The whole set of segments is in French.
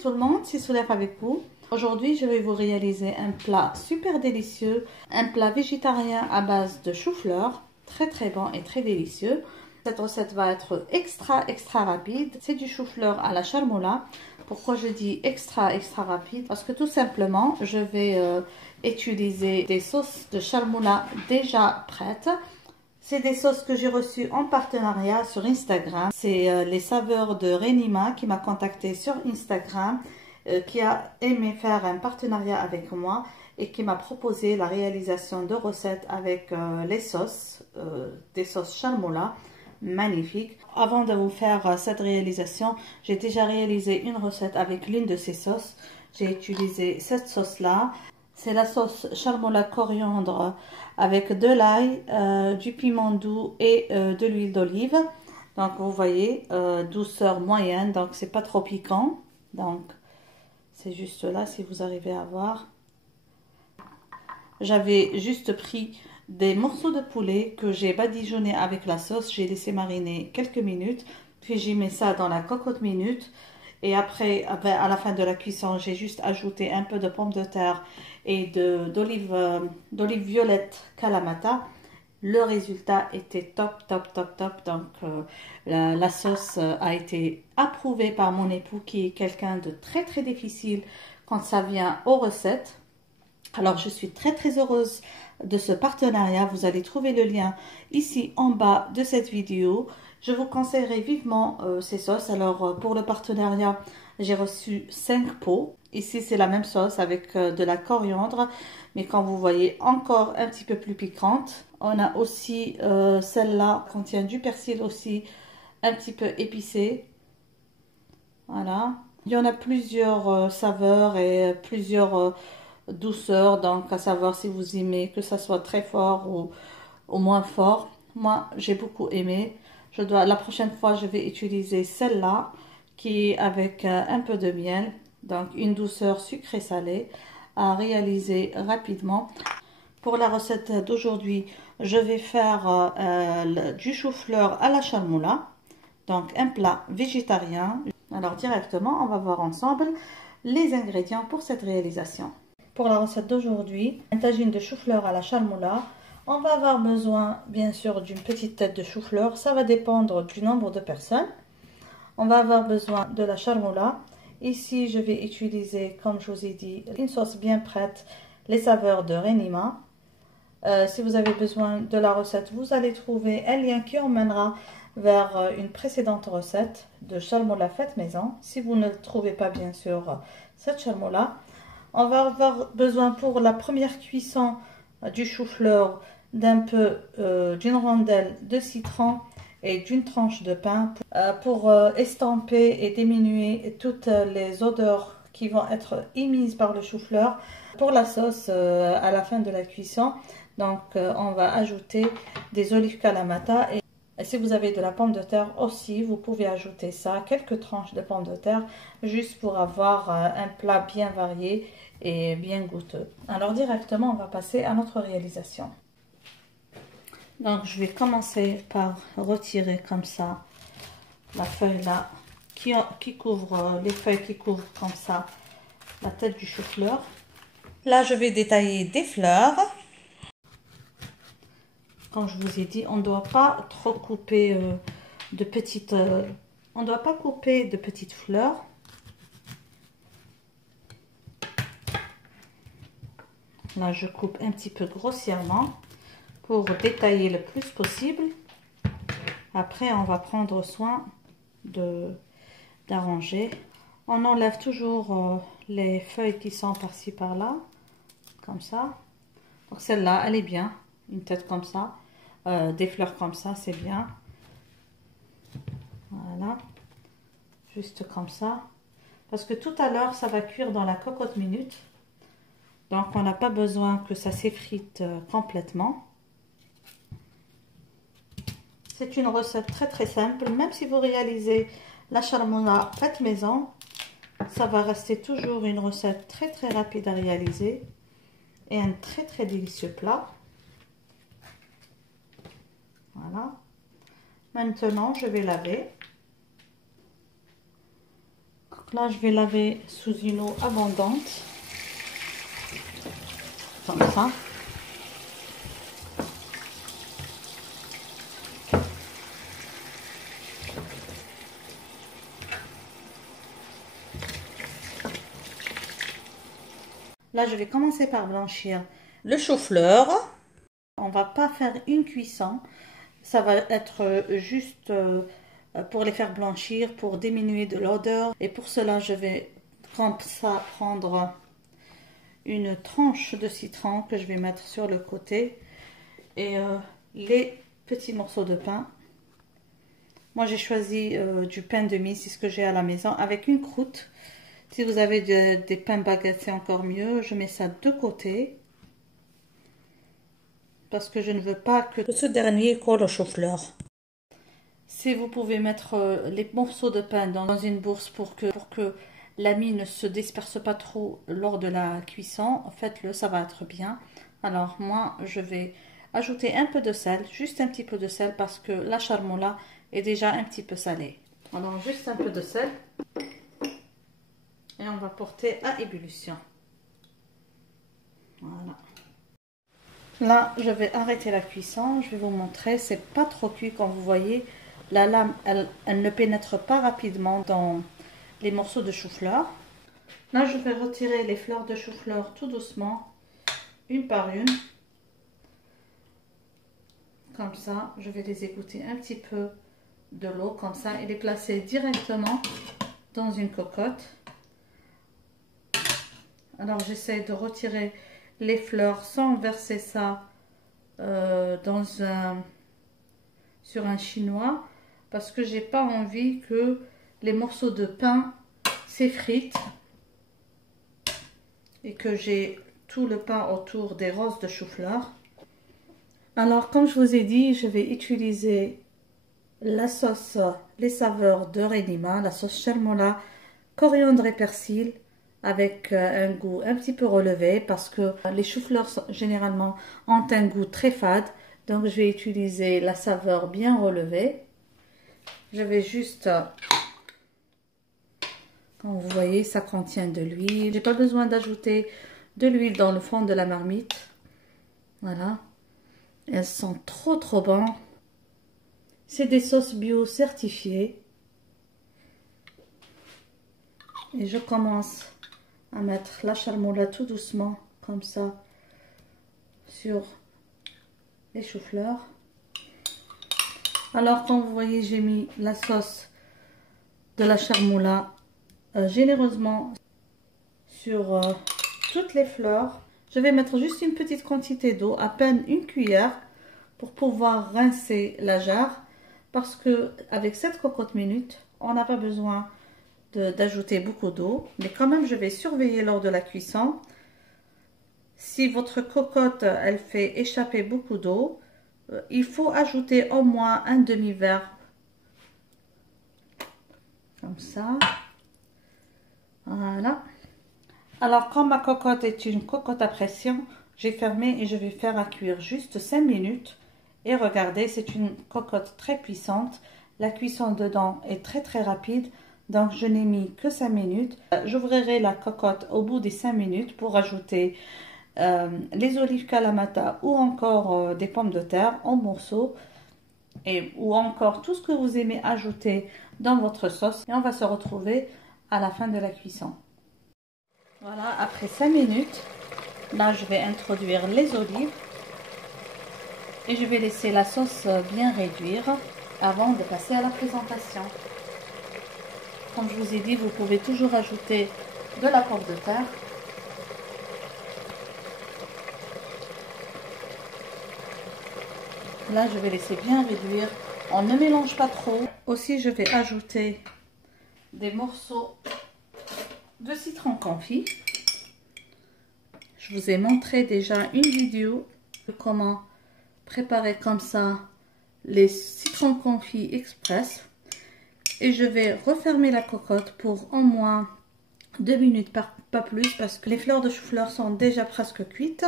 tout le monde, c'est Soulef avec vous. Aujourd'hui, je vais vous réaliser un plat super délicieux, un plat végétarien à base de chou-fleur, très bon et très délicieux. Cette recette va être extra rapide. C'est du chou-fleur à la charmoula. Pourquoi je dis extra rapide? Parce que tout simplement, je vais utiliser des sauces de charmoula déjà prêtes. C'est des sauces que j'ai reçues en partenariat sur Instagram. C'est les saveurs de Renima qui m'a contacté sur Instagram, qui a aimé faire un partenariat avec moi et qui m'a proposé la réalisation de recettes avec les sauces, des sauces charmoula. Magnifique. Avant de vous faire cette réalisation, j'ai déjà réalisé une recette avec l'une de ces sauces. J'ai utilisé cette sauce-là. C'est la sauce charmoula coriandre avec de l'ail, du piment doux et de l'huile d'olive. Donc vous voyez, douceur moyenne, donc c'est pas trop piquant. Donc c'est juste là si vous arrivez à voir. J'avais juste pris des morceaux de poulet que j'ai badigeonné avec la sauce. J'ai laissé mariner quelques minutes. Puis j'ai mis ça dans la cocotte minute. Et après, à la fin de la cuisson, j'ai juste ajouté un peu de pommes de terre et d'olive violette Kalamata. Le résultat était top. Donc la sauce a été approuvée par mon époux qui est quelqu'un de très difficile quand ça vient aux recettes. Alors je suis très heureuse de ce partenariat. Vous allez trouver le lien ici en bas de cette vidéo. Je vous conseillerais vivement ces sauces. Alors pour le partenariat, j'ai reçu 5 pots. Ici c'est la même sauce avec de la coriandre, mais quand vous voyez encore un petit peu plus piquante. On a aussi celle-là contient du persil aussi un petit peu épicé. Voilà. Il y en a plusieurs saveurs et plusieurs douceur, donc à savoir si vous aimez que ça soit très fort ou moins fort. Moi j'ai beaucoup aimé. La prochaine fois je vais utiliser celle-là qui est avec un peu de miel, donc une douceur sucrée salée à réaliser rapidement. Pour la recette d'aujourd'hui, je vais faire du chou-fleur à la charmoula, donc un plat végétarien. Alors directement on va voir ensemble les ingrédients pour cette réalisation. Pour la recette d'aujourd'hui, un tagine de chou-fleur à la charmoula. On va avoir besoin bien sûr d'une petite tête de chou-fleur, ça va dépendre du nombre de personnes. On va avoir besoin de la charmoula. Ici je vais utiliser, comme je vous ai dit, une sauce bien prête, les saveurs de Renima. Si vous avez besoin de la recette, vous allez trouver un lien qui emmènera vers une précédente recette de charmoula faite maison. Si vous ne trouvez pas bien sûr cette charmoula, on va avoir besoin pour la première cuisson du chou-fleur d'un peu d'une rondelle de citron et d'une tranche de pain pour estomper et diminuer toutes les odeurs qui vont être émises par le chou-fleur. Pour la sauce à la fin de la cuisson, donc on va ajouter des olives Kalamata et si vous avez de la pomme de terre aussi, vous pouvez ajouter ça, quelques tranches de pommes de terre, juste pour avoir un plat bien varié et bien goûteux. Alors directement, on va passer à notre réalisation. Donc je vais commencer par retirer comme ça la feuille là, qui couvre, les feuilles qui couvrent comme ça la tête du chou-fleur. Là, je vais détailler des fleurs. Comme je vous ai dit, on ne doit pas trop couper de petites... on ne doit pas couper de petites fleurs. Là, je coupe un petit peu grossièrement pour détailler le plus possible. Après, on va prendre soin d'arranger. On enlève toujours les feuilles qui sont par-ci par-là, comme ça. Donc celle-là, elle est bien. Une tête comme ça, des fleurs comme ça, c'est bien. Voilà, juste comme ça. Parce que tout à l'heure, ça va cuire dans la cocotte minute. Donc, on n'a pas besoin que ça s'effrite complètement. C'est une recette très simple. Même si vous réalisez la charmoula faite maison, ça va rester toujours une recette très rapide à réaliser. Et un très délicieux plat. Voilà. Maintenant, je vais laver. Là, je vais laver sous une eau abondante, comme ça. Là, je vais commencer par blanchir le chou-fleur. On va pas faire une cuisson. Ça va être juste pour les faire blanchir, pour diminuer de l'odeur. Et pour cela, je vais comme ça prendre une tranche de citron que je vais mettre sur le côté. Et les petits morceaux de pain. Moi, j'ai choisi du pain de mie, c'est ce que j'ai à la maison, avec une croûte. Si vous avez des pains baguettes, c'est encore mieux. Je mets ça de côté. Parce que je ne veux pas que ce dernier colle au chou-fleur. Si vous pouvez mettre les morceaux de pain dans une bourse pour que la mie ne se disperse pas trop lors de la cuisson, faites-le, ça va être bien. Alors moi, je vais ajouter un peu de sel, juste un petit peu de sel parce que la charmoula est déjà un petit peu salée. Alors juste un peu de sel. Et on va porter à ébullition. Voilà. Là, je vais arrêter la cuisson. Je vais vous montrer. C'est pas trop cuit comme vous voyez. La lame, elle ne pénètre pas rapidement dans les morceaux de chou-fleur. Là, je vais retirer les fleurs de chou-fleur tout doucement, une par une. Comme ça, je vais les égoutter un petit peu de l'eau, comme ça, et les placer directement dans une cocotte. Alors, j'essaie de retirer les fleurs sans verser ça sur un chinois parce que j'ai pas envie que les morceaux de pain s'effritent et que j'ai tout le pain autour des roses de chou-fleur. Alors comme je vous ai dit, je vais utiliser la sauce Les Saveurs de Renima, la sauce charmoula, coriandre et persil, avec un goût un petit peu relevé parce que les choux-fleurs généralement ont un goût très fade. Donc je vais utiliser la saveur bien relevée. Je vais juste, comme vous voyez, ça contient de l'huile. J'ai pas besoin d'ajouter de l'huile dans le fond de la marmite. Voilà. Elles sont trop bonnes. C'est des sauces bio certifiées. Et je commence à mettre la charmoula tout doucement, comme ça, sur les choux-fleurs. Alors, comme vous voyez, j'ai mis la sauce de la charmoula généreusement sur toutes les fleurs. Je vais mettre juste une petite quantité d'eau, à peine une cuillère, pour pouvoir rincer la jarre. Parce que avec cette cocotte minute, on n'a pas besoin d'ajouter beaucoup d'eau, mais quand même je vais surveiller lors de la cuisson. Si votre cocotte elle fait échapper beaucoup d'eau, il faut ajouter au moins un demi-verre, comme ça. Voilà. Alors comme ma cocotte est une cocotte à pression, j'ai fermé et je vais faire à cuire juste 5 minutes. Et regardez, c'est une cocotte très puissante. La cuisson dedans est très rapide. Donc, je n'ai mis que 5 minutes. J'ouvrirai la cocotte au bout des 5 minutes pour ajouter les olives Kalamata ou encore des pommes de terre en morceaux. Ou encore tout ce que vous aimez ajouter dans votre sauce. Et on va se retrouver à la fin de la cuisson. Voilà, après 5 minutes, là je vais introduire les olives. Et je vais laisser la sauce bien réduire avant de passer à la présentation. Comme je vous ai dit, vous pouvez toujours ajouter de la pomme de terre. Là, je vais laisser bien réduire. On ne mélange pas trop. Aussi, je vais ajouter des morceaux de citron confit. Je vous ai montré déjà une vidéo de comment préparer comme ça les citrons confits express. Et je vais refermer la cocotte pour au moins 2 minutes, pas plus, parce que les fleurs de chou-fleur sont déjà presque cuites.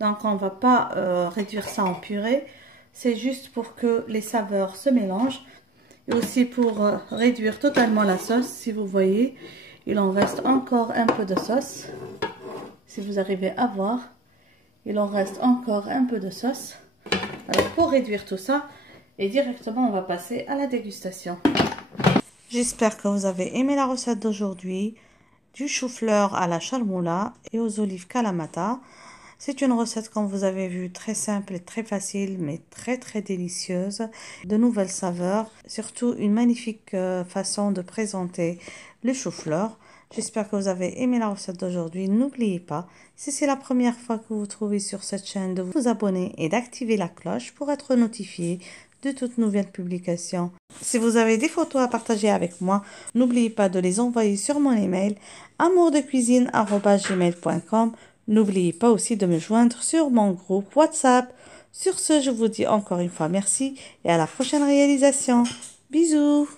Donc on ne va pas réduire ça en purée. C'est juste pour que les saveurs se mélangent. Et aussi pour réduire totalement la sauce, si vous voyez. il en reste encore un peu de sauce. Si vous arrivez à voir, il en reste encore un peu de sauce. Alors pour réduire tout ça, et directement on va passer à la dégustation. J'espère que vous avez aimé la recette d'aujourd'hui du chou-fleur à la charmoula et aux olives kalamata. C'est une recette, comme vous avez vu, très simple et très facile, mais très délicieuse. De nouvelles saveurs, surtout une magnifique façon de présenter le chou-fleur. J'espère que vous avez aimé la recette d'aujourd'hui. N'oubliez pas, si c'est la première fois que vous vous trouvez sur cette chaîne, de vous abonner et d'activer la cloche pour être notifié de toutes nouvelles publications. Si vous avez des photos à partager avec moi, n'oubliez pas de les envoyer sur mon email amourdecuisine@gmail.com. N'oubliez pas aussi de me joindre sur mon groupe WhatsApp. Sur ce, je vous dis encore une fois merci et à la prochaine réalisation. Bisous!